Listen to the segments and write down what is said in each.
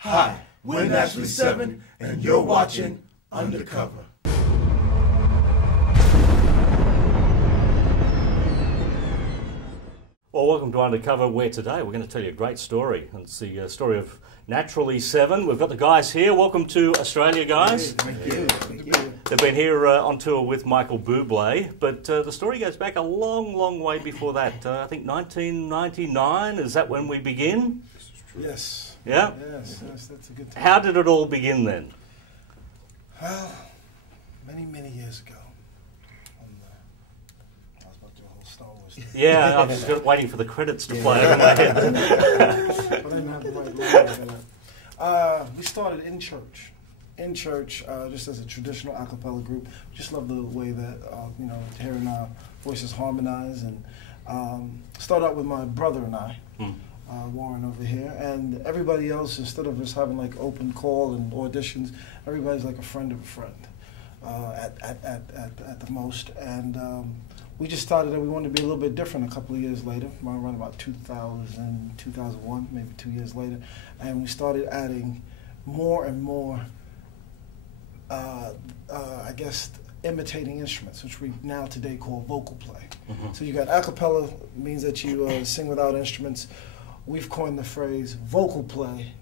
Hi, we're Naturally 7, and you're watching Undercover. Well, welcome to Undercover, where today we're going to tell you a great story. It's the story of Naturally 7. We've got the guys here. Welcome to Australia, guys. Thank you. Thank you. They've been here on tour with Michael Bublé, but the story goes back a long, long way before that. I think 1999, is that when we begin? Yes. Yeah? Yes, that's a good time. How did it all begin then? Well, many years ago. I was about to do a whole Star Wars thing. Yeah, I was just waiting for the credits to play over my head. But I didn't have the right line. We started in church. In church, just as a traditional a cappella group. Just love the way that, hearing our voices harmonize. And started out with my brother and I. Warren over here, and everybody else, instead of just having like open call and auditions, everybody's like a friend of a friend at the most. And we just started that we wanted to be a little bit different a couple of years later, around about 2000, 2001, maybe 2 years later, and we started adding more and more, I guess, imitating instruments, which we now today call vocal play. So you got a cappella, means that you sing without instruments. We've coined the phrase vocal play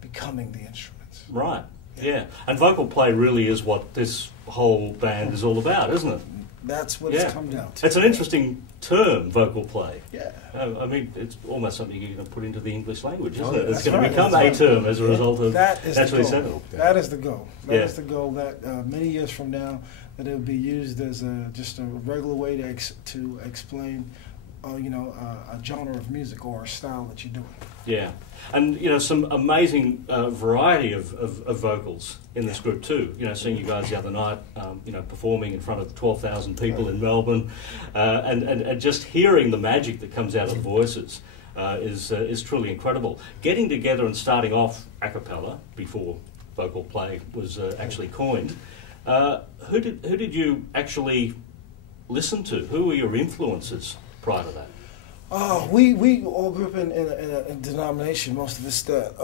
becoming the instruments. Right, yeah. And vocal play really is what this whole band is all about, isn't it? That's what it's come down to. It's an interesting term, vocal play. Yeah. I mean, it's almost something you're going to put into the English language, isn't it? That's It's going to become a term as a result of Naturally 7. That is the goal. That is the goal that many years from now, that it will be used as just a regular way to explain a genre of music or a style that you're doing. Yeah, and some amazing variety of vocals in this group too. Seeing you guys the other night, performing in front of 12,000 people in Melbourne, and just hearing the magic that comes out of the voices is truly incredible. Getting together and starting off a cappella before vocal play was actually coined. Who did you actually listen to? Who were your influences prior to that? We all grew up in a denomination, most of us that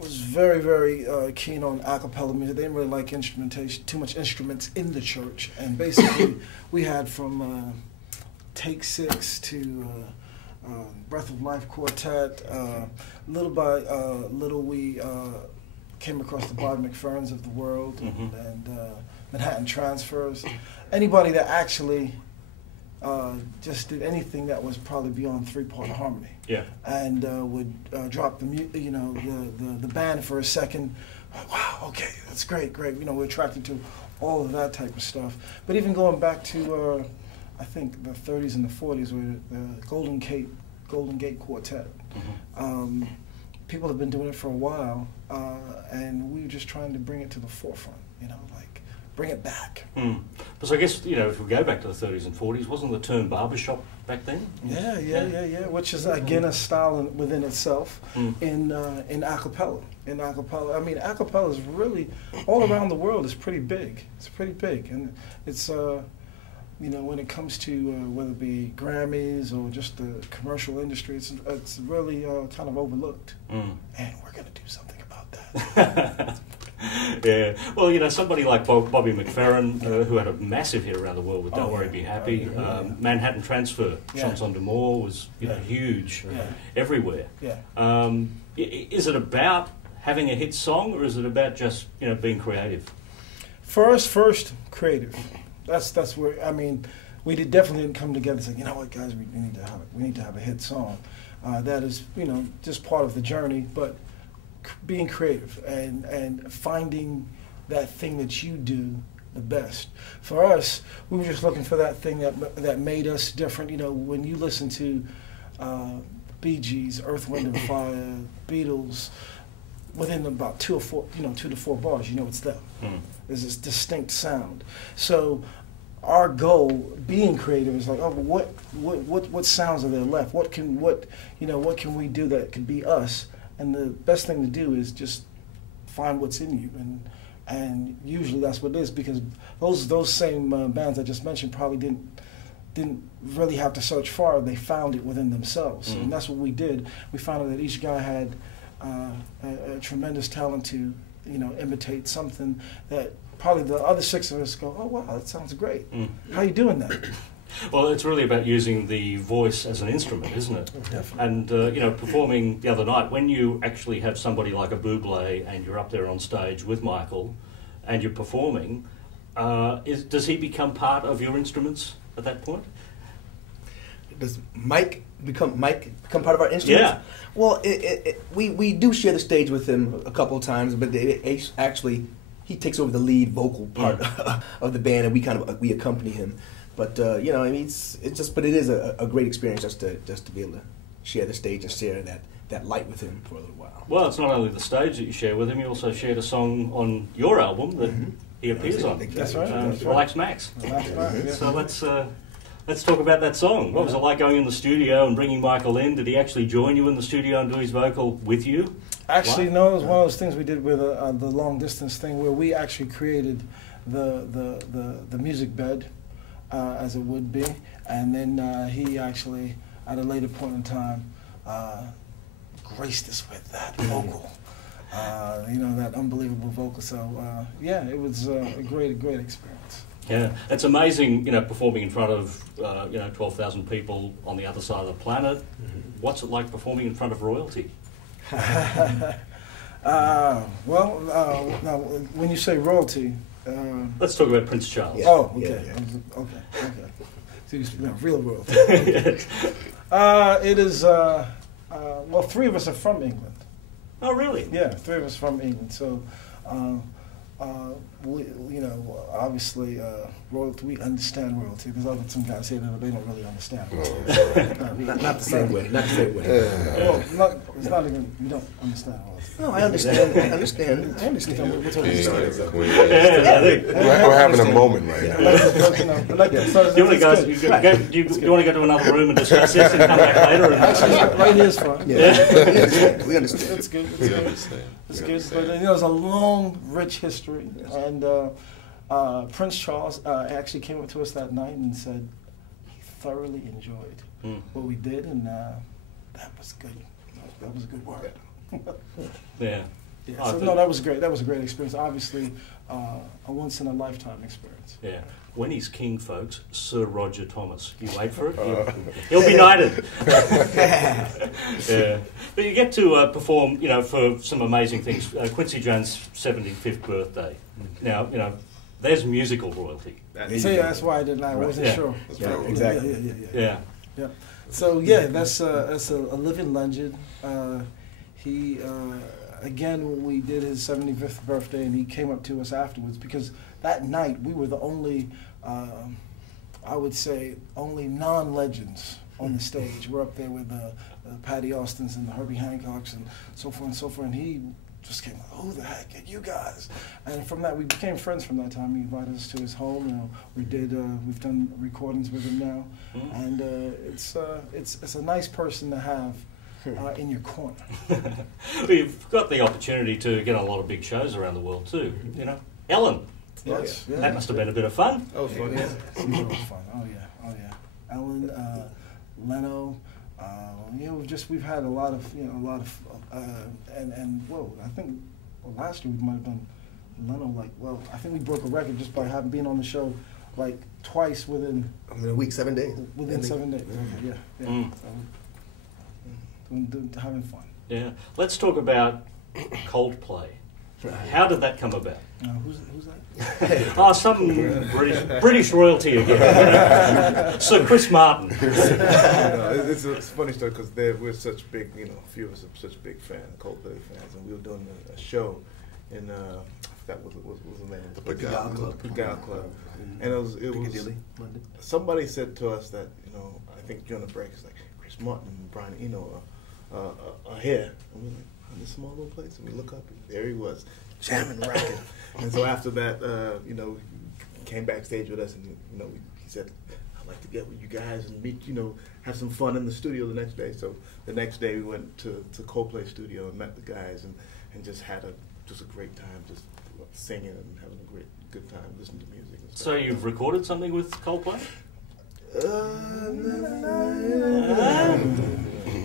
was very keen on a cappella music. They didn't really like instrumentation, too much instruments in the church. And basically, we had from Take Six to Breath of Life Quartet. Little by little, we came across the Bobby McFerrins of the world and Manhattan Transfers. Anybody that actually just did anything that was probably beyond 3-part harmony. Yeah. And would drop the band for a second. Wow, okay, that's great. We're attracted to all of that type of stuff. But even going back to I think the 30s and the 40s, with the Golden Gate Quartet. People have been doing it for a while, and we were just trying to bring it to the forefront. Bring it back. Because I guess, if we go back to the 30s and 40s, wasn't the term barbershop back then? Yeah. Which is, again, a style within itself in a cappella. I mean, a cappella is really, all around the world, is pretty big. It's pretty big. And it's, when it comes to whether it be Grammys or just the commercial industry, it's really kind of overlooked. And we're going to do something about that. Yeah, well, somebody like Bobby McFerrin, who had a massive hit around the world with Don't Worry, Be Happy. Manhattan Transfer, Chansons d'Amour was huge everywhere. Is it about having a hit song, or is it about just being creative? For us, first, creative. That's where, I mean, we definitely didn't come together and say, you know what, guys, we need to have a hit song. That is, just part of the journey, but being creative and finding that thing that you do the best. For us, we were just looking for that thing that made us different. When you listen to Bee Gees, Earth, Wind and Fire, Beatles, within about 2 to 4 bars, it's them. There's this distinct sound. So our goal, being creative, is like, what sounds are there left? What can we do that could be us? And the best thing to do is just find what's in you, and usually that's what it is, because those same bands I just mentioned probably didn't really have to search far. They found it within themselves, and that's what we did. We found out that each guy had a tremendous talent to, imitate something that probably the other six of us go, oh wow, that sounds great. How are you doing that? Well, it's really about using the voice as an instrument, isn't it? Definitely. And, performing the other night, when you actually have somebody like a Bublé and you're up there on stage with Michael and you're performing, does he become part of your instruments at that point? Does Mike become part of our instruments? Yeah. Well, we do share the stage with him a couple of times, but actually he takes over the lead vocal part of the band, and we accompany him. But I mean, it's just, but it is a great experience just to be able to share the stage and share that light with him for a little while. Well, it's not only the stage that you share with him; you also shared a song on your album that he appears on. That's right. That's Relax Max. Relax Max, yeah. So let's talk about that song. What was it like going in the studio and bringing Michael in? Did he actually join you in the studio and do his vocal with you? Actually, no. It was one of those things we did with the long distance thing, where we actually created the music bed. As it would be, and then he actually, at a later point in time, graced us with that vocal, that unbelievable vocal. So yeah, it was a great experience. Yeah, it's amazing, performing in front of 12,000 people on the other side of the planet. What's it like performing in front of royalty? Now, when you say royalty. Let's talk about Prince Charles. Yeah. Oh, okay. Yeah. Okay. So you speak about real royalty. It is, three of us are from England. Oh, really? Yeah, three of us from England. So, obviously, royalty, we understand royalty. There's some guys here that they don't really understand royalty. Not the same way. Not the same way. Well, it's not even, we don't understand royalty. No, I understand. I understand. We're talking We're having a moment right now. Do you want to go to another room and discuss this and come back later? Actually, right here is fine. Yeah. We understand. It's good. It's good. But there's a long, rich history, and Prince Charles actually came up to us that night and said he thoroughly enjoyed what we did, and that was good. That was a good word. Yeah. So no, that was great. That was a great experience. Obviously, a once in a lifetime experience. Yeah. When he's king, folks, Sir Roger Thomas. You wait for it. He'll be knighted. Yeah. But you get to perform, for some amazing things. Quincy Jones' 75th birthday. Now, there's musical royalty. See, that's why I wasn't sure. Yeah, exactly. Yeah. So yeah, that's a living legend. He again, when we did his 75th birthday, and he came up to us afterwards, because that night we were the only, I would say, only non-legends on the stage. We're up there with the Patty Austins and the Herbie Hancocks and so forth and so forth, and he just came like, who the heck are you guys? And from that, we became friends from that time. He invited us to his home. We've done recordings with him now, and it's a nice person to have in your corner. We've got the opportunity to get on a lot of big shows around the world too. Ellen. Yes. Yeah. That must have been a bit of fun. Oh, fun. Yeah. Super fun. Oh yeah. Ellen, Leno. We've had a lot of I think last year we might have done Leno I think we broke a record just by being on the show twice within a week, 7 days. Within 7 days. Okay, yeah. So, having fun. Yeah. Let's talk about Coldplay. How did that come about? Who's that? Some British royalty again. Sir Chris Martin. It's a funny story because we're such big, a few of us are such big Coldplay fans, and we were doing a show in I forgot what was the name of the Pigalle Club. And it was Piccadilly, London. Somebody said to us that I think during the break, it's like Chris Martin and Brian Eno are here. And we're like, in this small little place, and we look up, and there he was, jamming, rocking. And so after that, he came backstage with us, and he said, "I'd like to get with you guys and meet, have some fun in the studio the next day." So the next day we went to Coldplay studio and met the guys, and just had a great time, just singing and having a good time listening to music. And stuff. So you've recorded something with Coldplay?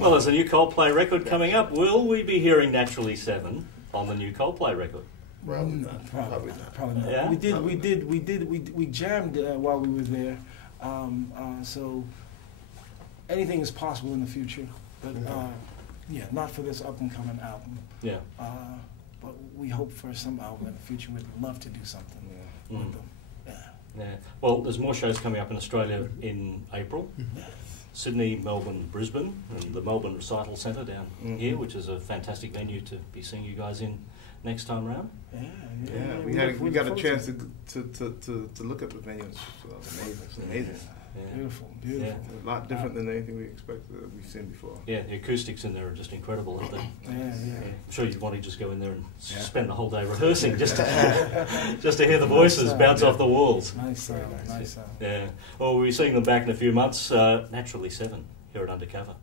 Well, there's a new Coldplay record coming up. Will we be hearing Naturally 7 on the new Coldplay record? Probably not. Probably not. Probably not. Yeah? We jammed while we were there. So anything is possible in the future, but yeah, not for this up and coming album. Yeah. But we hope for some album in the future. We'd love to do something with them. Yeah. Yeah. Well, there's more shows coming up in Australia in April. Sydney, Melbourne, Brisbane, and the Melbourne Recital Centre down here, which is a fantastic venue to be seeing you guys in next time round. Yeah, we got a chance to look at the venue. It's amazing. It's amazing. Yeah. Beautiful. Yeah. A lot different than anything we expected that we've seen before. Yeah, the acoustics in there are just incredible, aren't they? Yeah. I'm sure you'd want to just go in there and spend the whole day rehearsing just to hear the voices bounce off the walls. Nice sound. Yeah. Well, we'll be seeing them back in a few months. Naturally 7 here at Undercover.